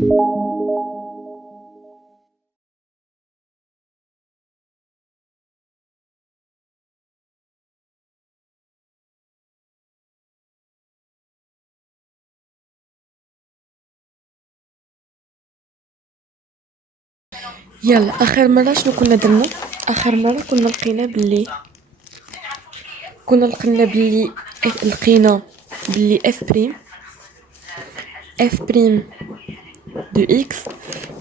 يلا اخر مره شنو كنا درنا؟ اخر مره كنا لقينا بلي اف بريم دو اكس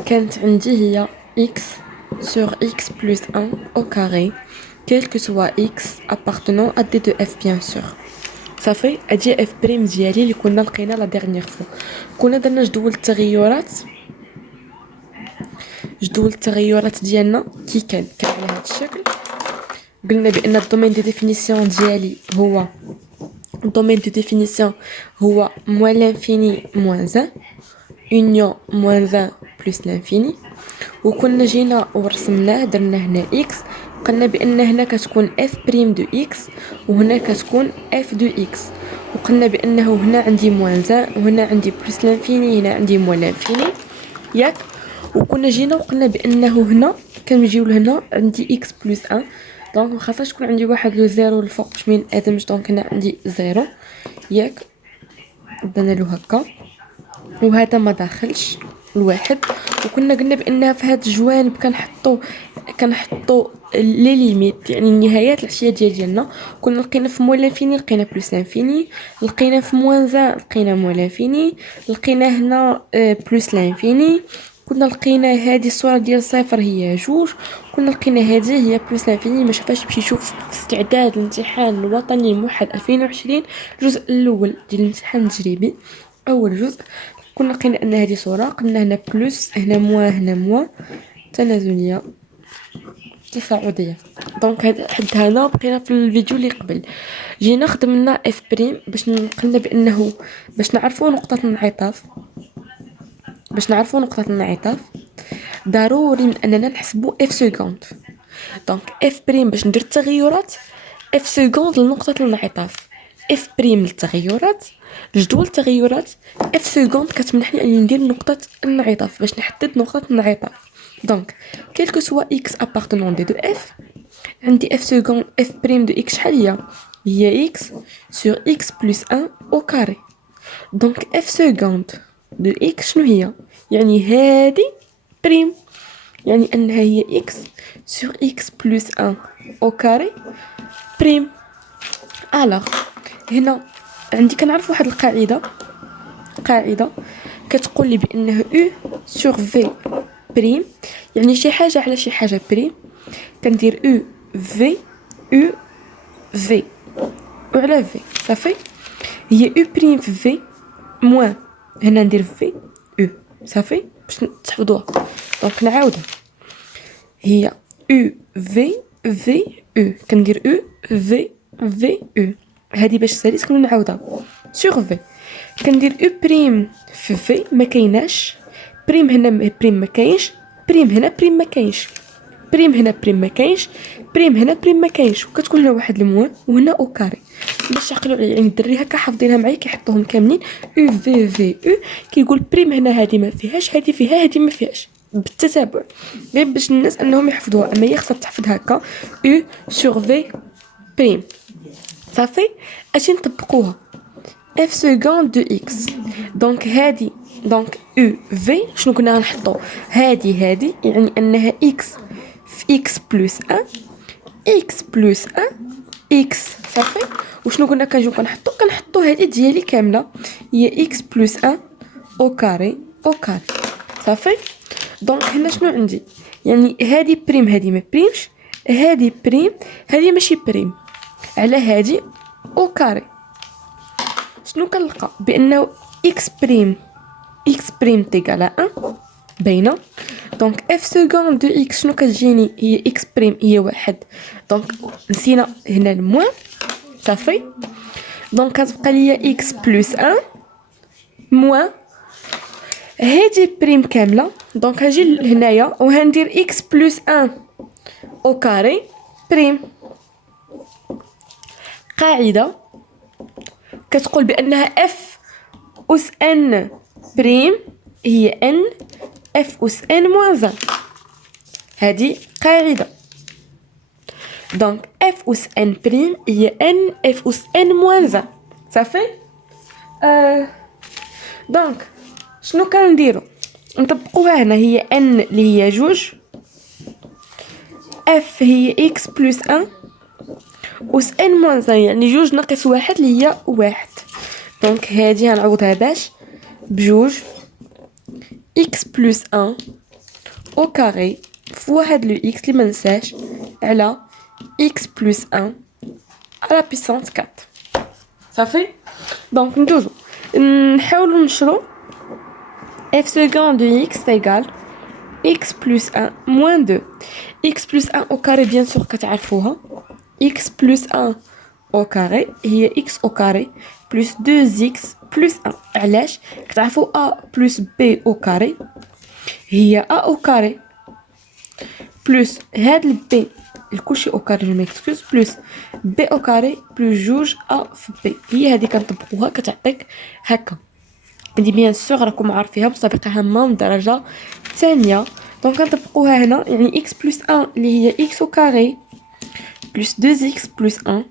كانت عندي هي x sur x plus 1 au carré quel que soit x appartenant à d de f bien sûr. صافي اجي اف بريم ديالي اللي كنا لقينا لا ديرنيير فوا. كنا درنا جدول التغيرات ديالنا كي كان على هذا الشكل. قلنا بان الدومين دو ديفينيسيون ديالي هو moins l'infini moins 1 union moins 1 plus l'infini. وكنا جينا ورسمناه درنا هنا x قلنا بان هنا كتكون f بريم دو x وهنا كتكون f دو x وقلنا بانه هنا عندي moins 1 وهنا عندي plus l'infini هنا عندي moins l'infini ياك. وكنا جينا وقلنا بانه هنا كنجيو لهنا عندي x plus 1 دونك ما خاصهاش تكون عندي واحد لو زيرو الفوق باش ما ينادمش دونك هنا عندي زيرو ياك. درنا له هكا وهذا ما داخلش الواحد. وكنا قلنا بانها في هاد الجوانب كنحطوا لي ليميت يعني النهايات العشيه ديالنا. كنا لقينا في موان لانفيني لقينا بلس لانفيني لقينا في موان زان لقينا موان لانفيني لقينا هنا بلس لانفيني كنا لقينا هذه الصوره ديال صفر هي جوج كنا لقينا هذه هي بلس لانفيني. ما شافاش باش يشوف في استعداد الامتحان الوطني الموحد 2020 الجزء الاول ديال الامتحان التجريبي اول جزء كنا لقينا ان هذه صوره قلنا هنا بلس هنا موان تنازليه تصاعديه. دونك هنا بقينا في الفيديو اللي قبل جينا خدمنا اف بريم باش قلنا بانه باش نعرفوا نقطه الانعطاف ضروري من اننا نحسبوا اف سكوند. دونك اف بريم باش ندير التغيرات اف سكوند لنقطه الانعطاف اف بريم للتغيرات جدول التغيرات اف سكوند كتمنحني اني ندير نقطه الانعطاف باش نحدد نقطه الانعطاف. دونك quel que soit x appartenant d de f عندي f سكوند f prime de x شحال هي x sur x plus 1 au carré. دونك f سكوند de x شنو هي يعني هذه بريم يعني انها هي x sur x plus 1 au carré بريم. alors هنا عندي كنعرف واحد القاعده كتقول لي بانه u sur v بريم يعني شي حاجه على شي حاجه بريم كندير u v وعلى v صافي. هي u بريم في v موان هنا ندير v u صافي باش تحفظوها. دونك نعاودها هي u v u كندير u v u هذه باش ساليت كنا نعاودها سور في كندير او بريم في في ما كايناش بريم هنا بريم ما كاينش بريم هنا بريم ما كاينش بريم هنا بريم ما كاينش بريم هنا بريم ما كاينش وكتكون هنا واحد الموان وهنا او كاري باش تعقلوا يعني الدري هكا حافظينها معايا كيحطوهم كاملين او في او كيقول بريم هنا هذه ما فيهاش هذه فيها هذه ما فيهاش بالتتابع غير باش الناس انهم يحفظوها. اما هي خصها تحفظ هكا او سور في بريم صافي. اجي نطبقوها f سكوند دو x دونك هادي دونك u v شنو كنا غنحطو هادي يعني انها x في x بلس 1 x بلس 1 x صافي. وشنو كنا كنحطو هادي ديالي كامله هي x بلس 1 او كاري صافي. دونك هنا شنو عندي يعني هادي بريم هادي ما بريمش هادي بريم هادي ماشي بريم على هادي او كاري. شنو كنلقى بانه x بريم تيغال 1 باينه. دونك f سكوند دو x شنو كتجيني هي x بريم هي واحد دونك نسينا هنا الموان صافي. دونك كتبقى ليا x بلس 1 موان هادي بريم كامله دونك هاجي لهنايا وهندير x بلس 1 او كاري بريم. قاعده كتقول بانها f اس ان بريم هي n f أس n moins 1. هذه قاعدة. دونك f أس n بريم هي n f أس n moins 1. صافي. دونك شنو كنديرو؟ نطبقوها هنا. هي n اللي هي جوج، f هي x بلس 1 أس n moins 1 يعني جوج ناقص واحد اللي هي واحد. دونك هادي غنعوضها باش بجوج x بلس 1 au carré فوا هاد لو x اللي منساش على x بلس 1 على puissance 4. صافي. دونك ندوزو نحاولو نشرو f second de x égale x plus 1 moins 2. x plus 1 au carré bien sûr كتعرفوها. x plus 1 au carré هي x au carré plus 2x plus 1. علاش؟ كتعرفوا a plus b au carré هي a au carré plus هاد ال b الكلشي au carré ما اكسكوز plus b au carré plus جوج a في b. هي هادي كنطبقوها كتعطيك هكا. هادي بيان سور راكم عارفيها مسابقه هامه من الدرجه الثانيه. دونك كنطبقوها هنا يعني x plus 1 اللي هي x au carré plus 2x plus 1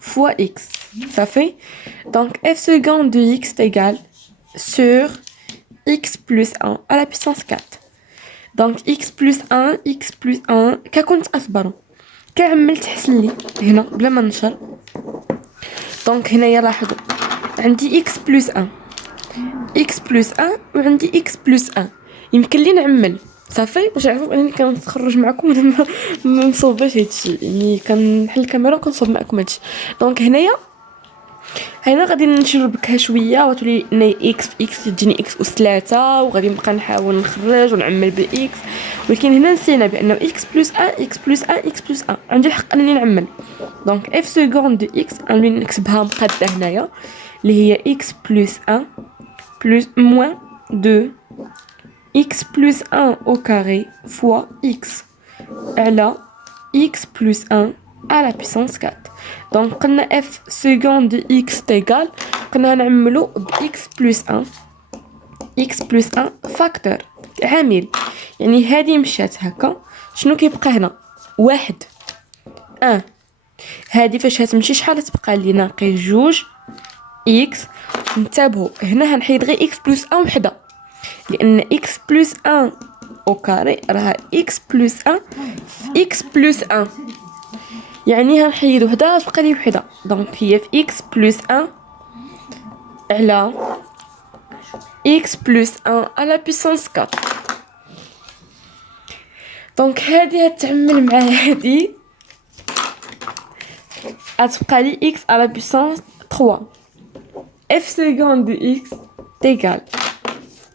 fois x. صافي. دونك f second de x égale sur x plus 1 à la puissance 4. دونك x plus 1 x plus 1 كنت اصبروا كعملت حسن لي هنا بلا ما نشر. دونك هنايا لاحظوا عندي x plus 1 x plus 1 وعندي x plus 1. يمكن لي نعمل صافي باش تعرفوا انني كنتخرج معكم وانا ما مصوباش هادشي، يعني كنحل الكاميرا وكنصوب معكم هادشي. دونك هنا غادي نشربكها شويه وتولي اكس في اكس تجيني اكس اس 3 وغادي نبقى نحاول نخرج ونعمل باكس. ولكن هنا نسينا بانه اكس بلس 1 اكس بلس 1 اكس بلس 1 عندي الحق انني نعمل. دونك اف سكوند دو اكس غنولي نكتبها مقاده هنايا اللي هي اكس بلس 1 بلس موان 2 x plus 1 au carré fois x على x plus 1 à la puissance 4. donc قلنا f second de x égal قلنا نعملو ب x plus 1 x plus 1 فاكتور عامل. يعني هذه مشات هكا شنو كيبقى هنا واحد هذه فاش هتمشي شحال تبقى لي ناقص جوج x. انتبهوا هنا هنحيد غير x plus 1 وحده لأن x plus 1 au carré راها x plus 1 x plus 1 يعني هنحيدو وحدة تبقى لي وحدة. دونك هي في x plus 1 على x plus 1 على puissance 4. دونك هادي هتعمل مع هادي غتبقى لي x على puissance 3 f second de x تيكال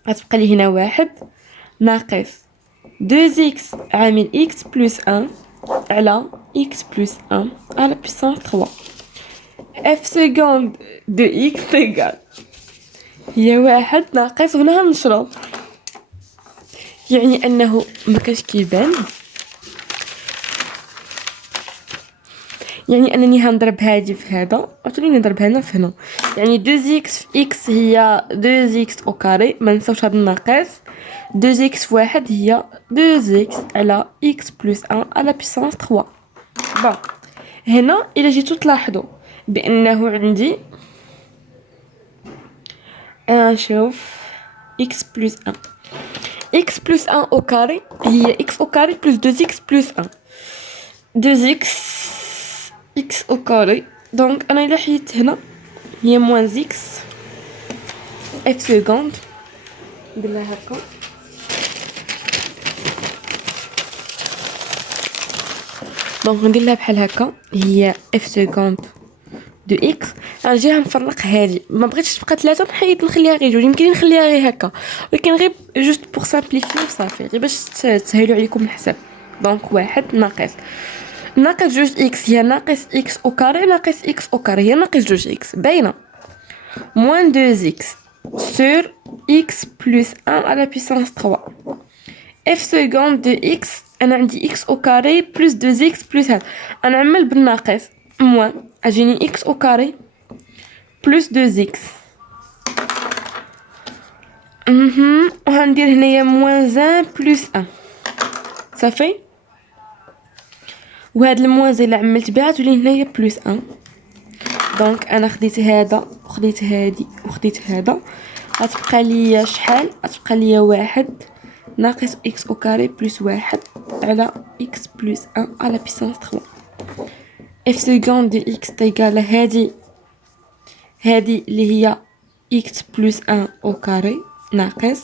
غتبقى لي هنا واحد ناقص 2x عامل x بلس 1 على x بلس 1 على puissance 3 f second de x تيكال هي واحد ناقص هنا هنشرب يعني انه ما كاش كيبان يعني انني هنضرب هادي في هذا وتولي نضرب هنا في هنا يعني 2x في x هي 2x او كاري ما نساوش هذا الناقص 2x في واحد هي 2x على x بلس 1 على puissance 3. بون هنا الا جيتو تلاحظوا بانه عندي نشوف x بلس 1 x بلس 1 او كاري هي x او كاري بلس 2x بلس 1 2x x au carré. donc انا الا حيدت هنا هي moins x f seconde نديرها هكا دونك نديرها بحال هكا هي f seconde دو x. غنجي نفرق هذه ما بغيتش تبقى 3 نحيد نخليها غير جوج يمكن نخليها غير هكا ولكن غير جوست بور سامبليفي صافي غير باش تسهلوا عليكم الحساب. دونك واحد ناقص جوج اكس هي ناقص اكس او كاري ناقص اكس او كاري هي ناقص جوج اكس باينه موان 2 اكس سور اكس بلس 1 على puissance 3 اف سكوند دو اكس. انا عندي اكس او كاري بلس 2 اكس بلس هذا نعمل بالناقص موان اجيني اكس او كاري بلس 2 اكس وغندير هنايا موان 1 بلس 1 صافي. وهاد الموان اللي عملت بها تولي هنايا بلس 1. دونك انا خديت هذا وخديت هادي وخديت هذا، غتبقى ليا شحال؟ غتبقى ليا واحد ناقص اكس او كاري بلس واحد على اكس بلس 1 على بيسانس 3. اف سكوند دو اكس تيقال هادي اللي هي اكس بلس 1 او كاري ناقص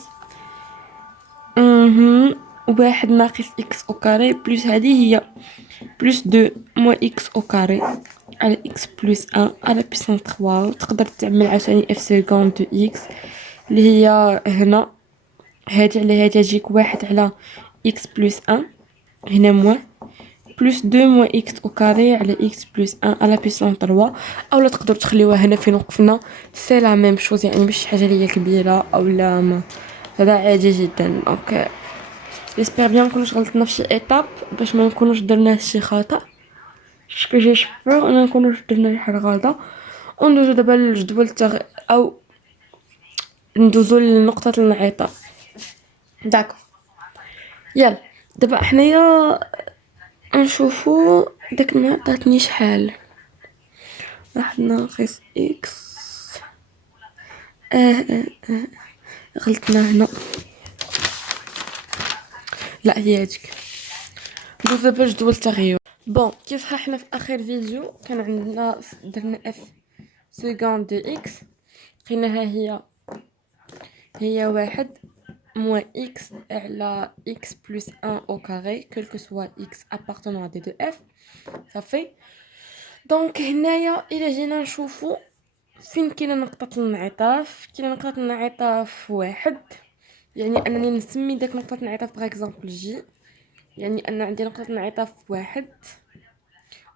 واحد ناقص اكس او كاري بلس هادي هي بلس 2 موان اكس او كاري على اكس بلس 1 على بيسانس 3. تقدر تعمل عاوتاني اف سكوند دو اكس اللي هي هنا هادي على هادي تجيك واحد على اكس بلس 1 هنا موان بلس 2 موان اكس او كاري على اكس بلس 1 على بيسون 3. اولا تقدروا تخليوها هنا فين وقفنا، سي لا ميم شوز، يعني مش حاجه اللي هي كبيره او لا ما، هذا عادي جدا. اوكي جيسبر بيان مكونوش غلطنا في شي ايطاب باش ما نكونوش درنا شي خطا، شكو جيسبر انا نكونوش درنا شي حاجه غلطه. وندوزو دابا للجدول او ندوزو لنقطه الانعطاف. داكو يلا دابا حنايا نشوفو داك ما عطاتني شحال. واحد ناقص اكس غلطنا هنا، لا هي هاديك. ندوز دابا لجدول التغير. بون كيف حنا في اخر فيديو كان عندنا درنا اف سكوند دو اكس، لقيناها هي واحد موان اكس على اكس بلس 1 او كاري كلكو سوا اكس ابارتونون ا دي دو اف صافي. دونك هنايا الا جينا نشوفو فين كاينه نقطه الانعطاف، كاينه نقطه الانعطاف واحد، يعني انني نسمي داك نقطه الانعطاف باغ اكزومبل جي، يعني ان عندي نقطه الانعطاف واحد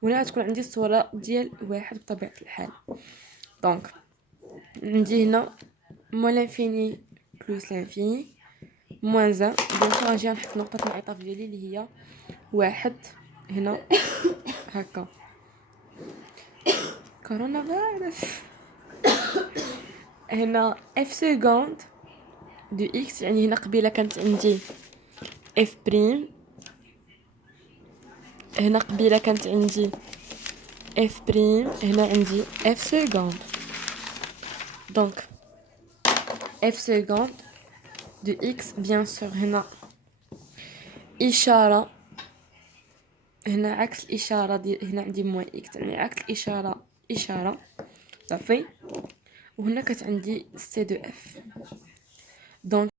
وهنا تكون عندي الصوره ديال واحد بطبيعه الحال. دونك عندي هنا موان لانفيني بلس لانفيني موان زان. دونك غنجي نحط نقطه الانعطاف ديالي اللي هي واحد هنا هكا. كورونا فيروس. هنا اف سكوند دو اكس، يعني هنا قبيله كانت عندي اف بريم، هنا قبيله كانت عندي اف بريم، هنا عندي اف سكوند. دونك اف سكوند دو اكس بيان سور هنا اشاره، هنا عكس الاشاره ديال هنا عندي موان اكس، يعني عكس الاشاره اشاره صافي. وهنا كانت عندي سي دو اف. دونك